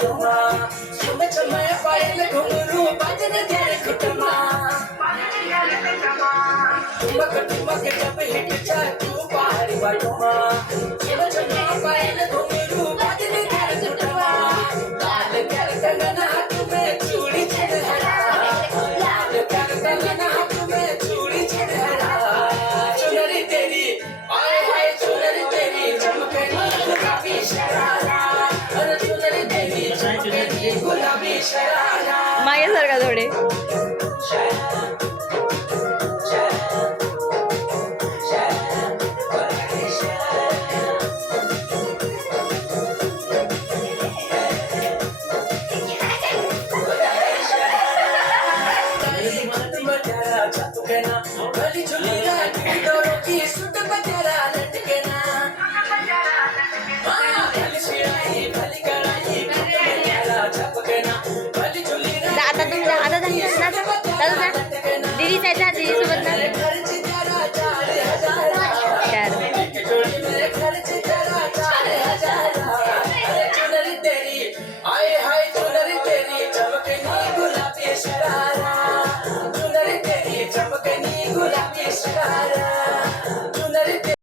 टुमा सुन चमय पायल घुंगरू बजन तेरे खुटमा ठुमक जब हिट जा तू बाहर टुमा सुन चमय पायल घुंगरू बजन तेरे खुटमा लाल कर कंगना तुम्हें चूड़ी चढ़ा लाल कर कंगना तुम्हें चूड़ी चढ़ा चुनरी तेरी आए हाय चुनरी तेरी चमके गुलाबी शरारा अरे चुनरी तेरी चमके गुलाबी शरारा माझ्यासारखा थोडे गली चुली की सुट बजारा